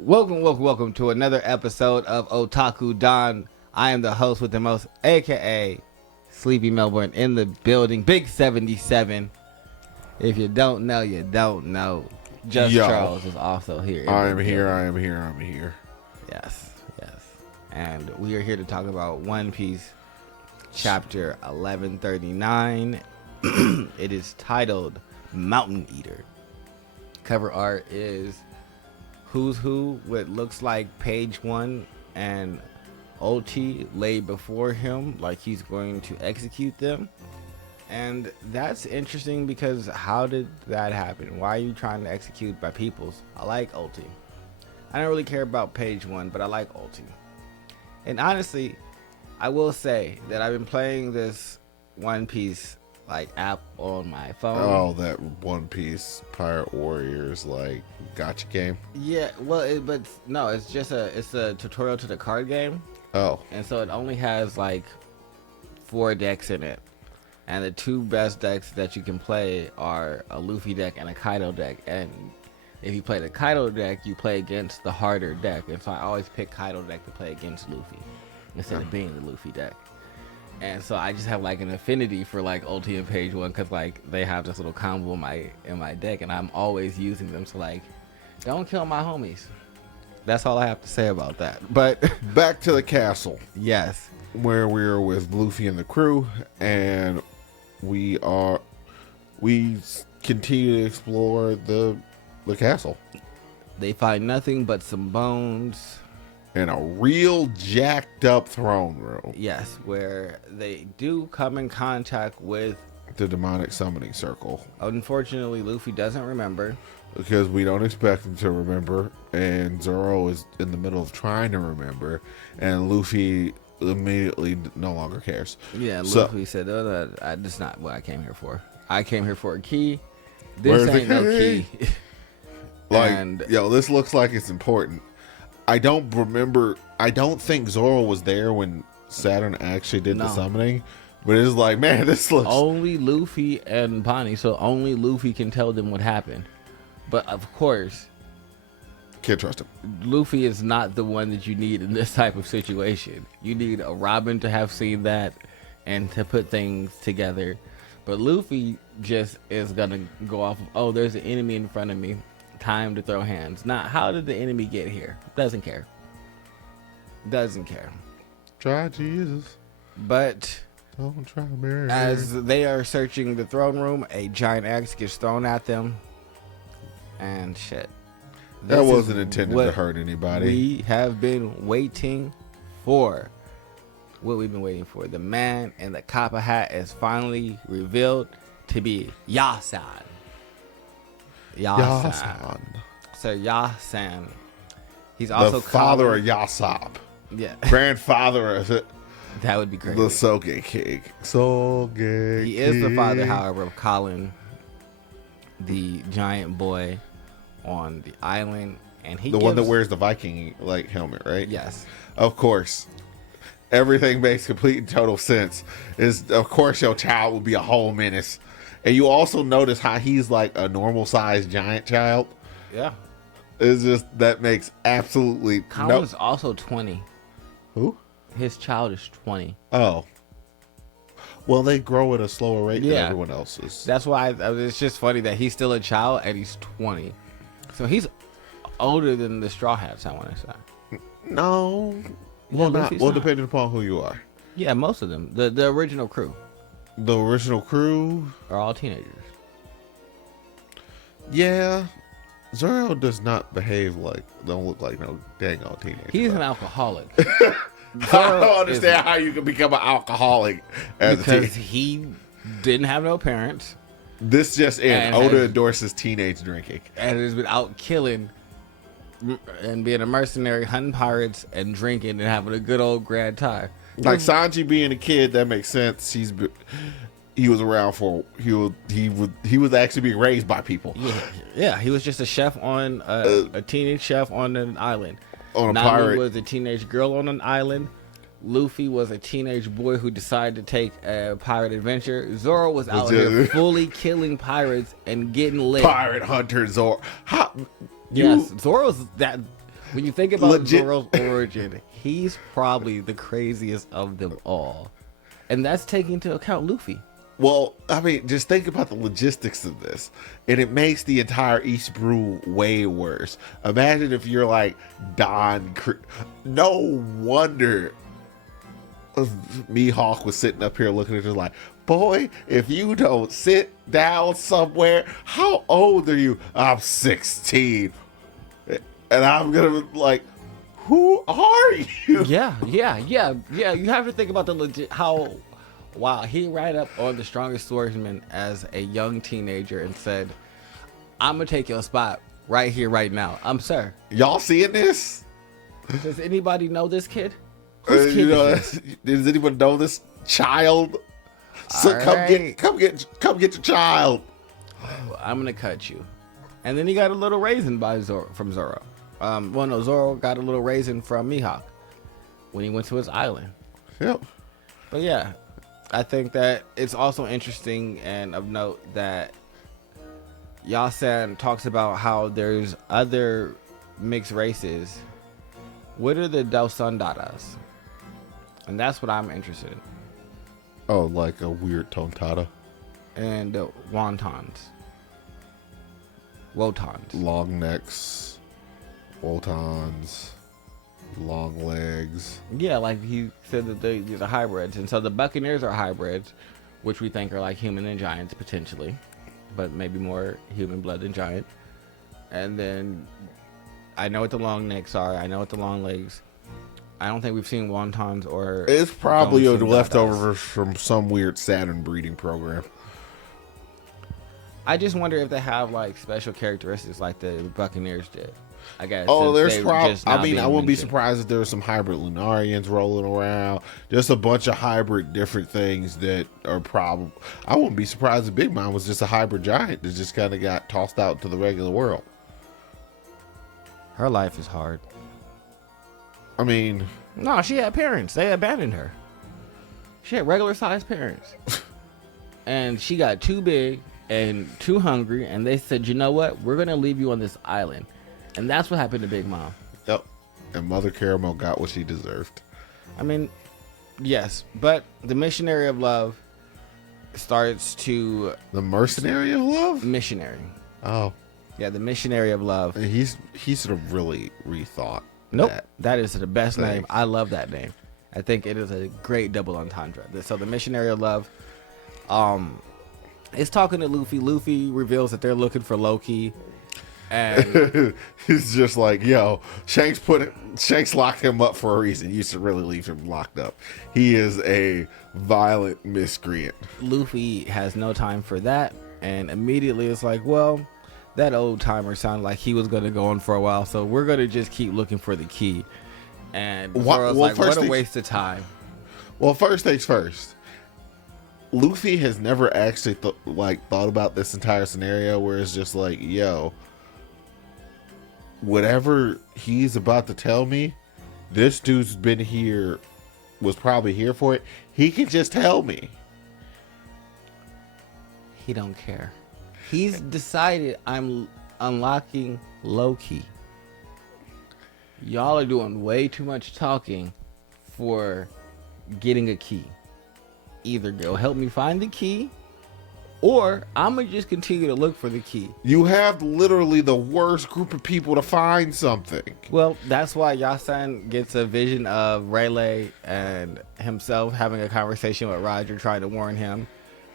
Welcome to another episode of Otaku Don. I am the host with the most, aka Sleepy Melbourne in the building. Big 77. If you don't know, you don't know. Just Charles is also here. I am here. Yes. And we are here to talk about One Piece chapter 1139. It is titled Mountain Eater. Cover art is Who's Who with looks like page 1 and OT laid before him like he's going to execute them. And that's interesting because how did that happen? Why are you trying to execute by peoples? I like OT. I don't really care about page 1, but I like OT. And honestly, I will say that I've been playing this One Piece app on my phone. Oh, that One Piece Pirate Warriors gotcha game. Yeah, well, it's just a tutorial to the card game. Oh, And so it only has 4 decks in it. And the 2 best decks that you can play are a Luffy deck and a Kaido deck. And if you play the Kaido deck, you play against the harder deck. And so I always pick Kaido deck to play against Luffy instead of being the Luffy deck. And so I just have an affinity for OT and page 1 because they have this little combo in my deck, and I'm always using them. So don't kill my homies. That's all I have to say about that. But back to the castle yes, where we're with Luffy and the crew, and we continue to explore the castle they find nothing but some bones. and a real jacked up throne room. Yes, where they do come in contact with. The demonic summoning circle. Unfortunately, Luffy doesn't remember. Because we don't expect him to remember, and Zoro is in the middle of trying to remember, and Luffy immediately no longer cares. Yeah, So- Luffy said, that's not what I came here for. I came here for a key. Where's This the ain't no key. key? And- this looks like it's important. I don't think Zoro was there when Saturn actually did the No. summoning, but it's man, this looks... Only Luffy and Bonnie, so only Luffy can tell them what happened. But of course, Can't trust him. Luffy is not the one that you need in this type of situation. You need a Robin to have seen that and to put things together. But Luffy just is going to go off of, there's an enemy in front of me. Time to throw hands. Not how did the enemy get here? Doesn't care. Try Jesus. But Don't try Mary. as they are searching the throne room, a giant axe gets thrown at them. And shit. That This wasn't is intended what to hurt anybody. We have been waiting for. What we've been waiting for. The man in the copper hat is finally revealed to be Yasan. Yasan. So Yasan. He's also The father called, of Yasop. Yeah, Grandfather of the that would be great. Soge King. Soge He is the father, King. however, of Colin, the giant boy on the island, and he The one that gives- wears the Viking helmet, right? Yes. Of course. Everything makes complete and total sense. Is of course your child will be a whole menace. And you also notice how he's a normal sized giant child. Yeah. It's just that makes absolutely Colin's also 20. Who? His child is 20. Oh. Well, they grow at a slower rate than Yeah. everyone else's. That's why it's just funny that he's still a child and he's 20. So he's older than the Straw Hats, I want to say. No. Yeah, Well, not. Luffy's Well, not. depending upon who you are. Yeah, most of them. The original crew The original crew. are all teenagers. Yeah. Zoro does not behave don't look like no dang old teenager. He's an alcoholic. I Zoro don't understand how you can become an alcoholic as a because teen. he didn't have no parents This just in. and Oda has- endorses teenage drinking. and has been out killing and being a mercenary, hunting pirates and drinking and having a good old grand time. Sanji being a kid, that makes sense. He was around for he was actually being raised by people Yeah, he was just a chef on a teenage chef on an island. on a Nami pirate. was a teenage girl on an island. Luffy was a teenage boy who decided to take a pirate adventure. Zoro was out here fully killing pirates and getting lit. Pirate hunter Zoro. How Yes, Zoro's that. When you think about Legit. Zoro's origin, he's probably the craziest of them all. And that's taking into account Luffy. Well, I mean, just think about the logistics of this, and it makes the entire East Brew way worse. Imagine if you're like no wonder Mihawk was sitting up here looking at her like, boy, if you don't sit down somewhere, how old are you? I'm 16. And I'm gonna be like, who are you? Yeah. You have to think about the legit how. Wow, he ran up on the strongest swordsman as a young teenager and said, "I'm gonna take your spot right here, right now." I'm sir. Y'all seeing this? Does anybody know this kid? Whose kid is this? Does anyone know this child? So All come right. get your child. I'm gonna cut you. And then he got a little raisin from Zoro. Zoro got a little raisin from Mihawk when he went to his island. Yep. But yeah, I think that it's also interesting and of note that Yasen talks about how there's other mixed races. What are the Dosandaras? And that's what I'm interested in. Oh, like a weird tontata. And Wontons. Long necks, wotons, long legs. Yeah, like he said that these are hybrids. And so the Buccaneers are hybrids, which we think are like human and giants potentially, but maybe more human blood than giant. And then I know what the long necks are. I know what the long legs. I don't think we've seen wontons or... It's probably a Dosandaras. leftover from some weird Saturn breeding program. I just wonder if they have like special characteristics like the Buccaneers did. I guess. Oh, since there's they probably. just now I mean, I being wouldn't be mentioned. surprised if there were some hybrid Lunarians rolling around. Just a bunch of hybrid different things that are probably. I wouldn't be surprised if Big Mom was just a hybrid giant that just kind of got tossed out to the regular world. Her life is hard. I mean, No, she had parents. They abandoned her. She had regular sized parents. And she got too big and too hungry, and they said, you know what? We're going to leave you on this island. And that's what happened to Big Mom. yep. And Mother Caramel got what she deserved. I mean, yes, but the missionary of love starts to... The Mercenary of Love? Missionary. Oh. Yeah, the missionary of love. He's sort of really rethought. Nope, that. that is the best thing. name. I love that name. I think it is a great double entendre. So the missionary of love, is talking to Luffy. Luffy reveals that they're looking for Loki, and He's just like, yo, Shanks locked him up for a reason. You should really leave him locked up. He is a violent miscreant. Luffy has no time for that, and immediately it's like, well, that old timer sounded like he was going to go on for a while, so we're going to just keep looking for the key. And Zoro's like, what a waste of time. Well, first things first. Luffy has never actually thought about this entire scenario where it's just like, yo, whatever he's about to tell me, this dude's been here, was probably here for it. He can just tell me. He don't care. He's decided I'm unlocking Loki. Y'all are doing way too much talking for getting a key. Either go help me find the key, or I'm going to just continue to look for the key. You have literally the worst group of people to find something. Well, that's why Yasen gets a vision of Rayleigh and himself having a conversation with Roger, trying to warn him.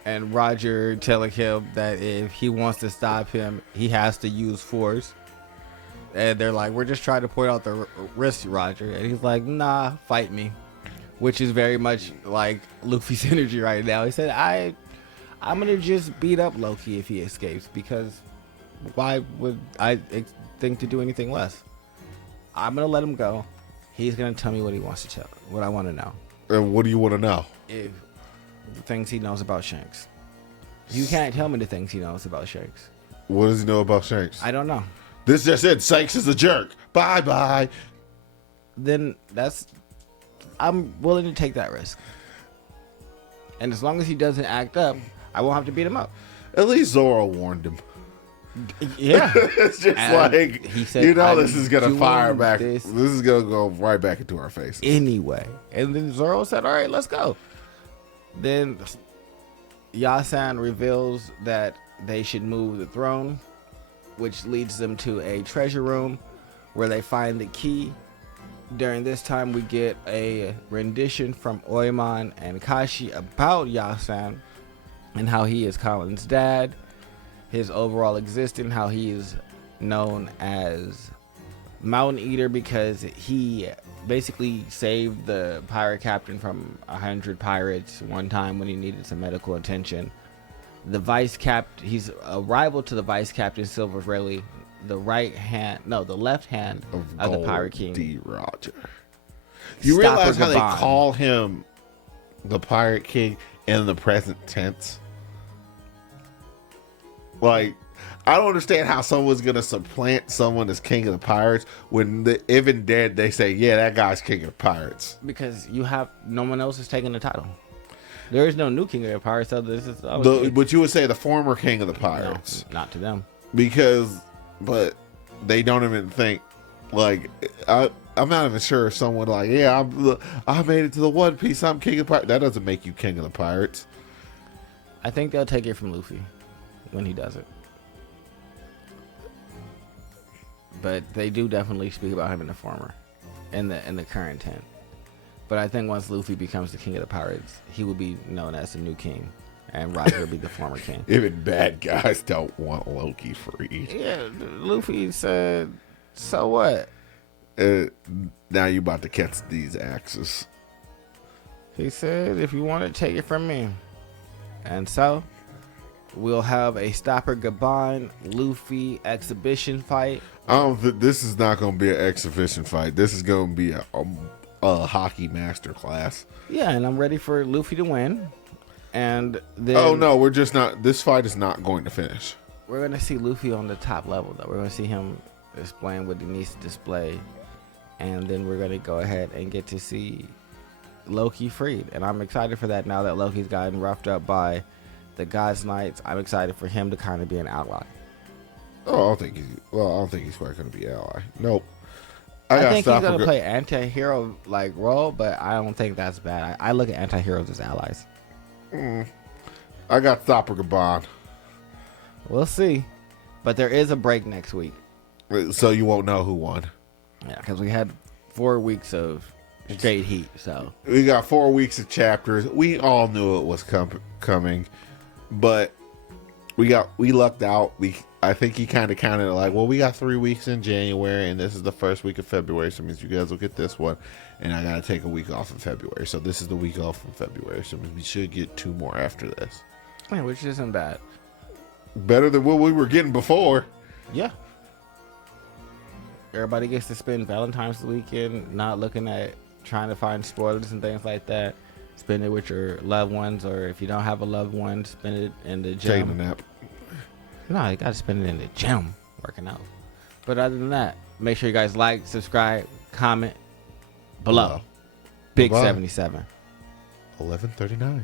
And Roger telling him that if he wants to stop him, he has to use force. And they're like, we're just trying to point out the risk, Roger. And he's like, nah, fight me. Which is very much like Luffy's energy right now. He said, I'm going to just beat up Loki if he escapes, because why would I think to do anything less? I'm going to let him go. He's going to tell me what he wants to tell, what I want to know. And what do you want to know? If the things he knows about Shanks. You can't tell me the things he knows about Shanks. What does he know about Shanks? I don't know. This just it. Shanks is a jerk. Bye bye. Then I'm willing to take that risk. And as long as he doesn't act up, I won't have to beat him up. At least Zoro warned him. Yeah. It's just And like, he said, you know, "I'm this is going to fire doing back. this This is going to go right back into our faces. anyway." And then Zoro said, "All right, let's go." Then Yasan reveals that they should move the throne, which leads them to a treasure room where they find the key. During this time, we get a rendition from Oimon and Kashi about Yasan and how he is Colin's dad, his overall existence, how he is known as Mountain Eater because he basically saved the pirate captain from 100 pirates one time when he needed some medical attention. The vice captain, he's a rival to the vice captain Silver Rayleigh, the left hand of the Pirate King. D. Roger. You realize how they call him the Pirate King in the present tense? Like, I don't understand how someone's gonna supplant someone as king of the pirates when even dead they say, yeah, that guy's king of the pirates. Because no one else is taking the title. There is no new king of the pirates, so this is. But you would say the former king of the pirates. No, not to them. But they don't even think, like, I'm not even sure if someone like, yeah, I made it to the One Piece, I'm king of the pirates. That doesn't make you king of the pirates. I think they'll take it from Luffy when he does it. But they do definitely speak about him in the former, in the current tense. But I think once Luffy becomes the king of the pirates, he will be known as the new king, and Roger will be the former king. Even bad guys don't want Loki freed. Yeah, Luffy said, "So what?" Now you about to catch these axes. He said, "If you want to take it from me," and so we'll have a Stopper Gaban Luffy exhibition fight. I don't think this is not going to be an exhibition fight. This is going to be a hockey master class. Yeah, and I'm ready for Luffy to win. And then oh no, we're just not. This fight is not going to finish. We're going to see Luffy on the top level, though. We're going to see him displaying what he needs to display, and then we're going to go ahead and get to see Loki freed. And I'm excited for that now that Loki's gotten roughed up by the God's Knights. I'm excited for him to kind of be an ally. Oh, I don't think he's quite going to be an ally. Nope. I think he's going to play anti-hero like role, but I don't think that's bad. I look at anti-heroes as allies. I got Stopper Gaban. We'll see. But there is a break next week. So you won't know who won. Yeah, because we had 4 weeks of straight heat. So we got 4 weeks of chapters. We all knew it was coming, but we lucked out. I think he kind of counted it like, well, we got 3 weeks in January, and this is the first week of February, so it means you guys will get this one, and I got to take a week off in February. So this is the week off from February, so we should get 2 more after this. Yeah, which isn't bad. Better than what we were getting before. Yeah. Everybody gets to spend Valentine's weekend not looking at trying to find spoilers and things like that. Spend it with your loved ones, or if you don't have a loved one, spend it in the gym. Taking a nap. No, you got to spend it in the gym working out. But other than that, make sure you guys like, subscribe, comment below. Big Bye-bye. 77. 11:39.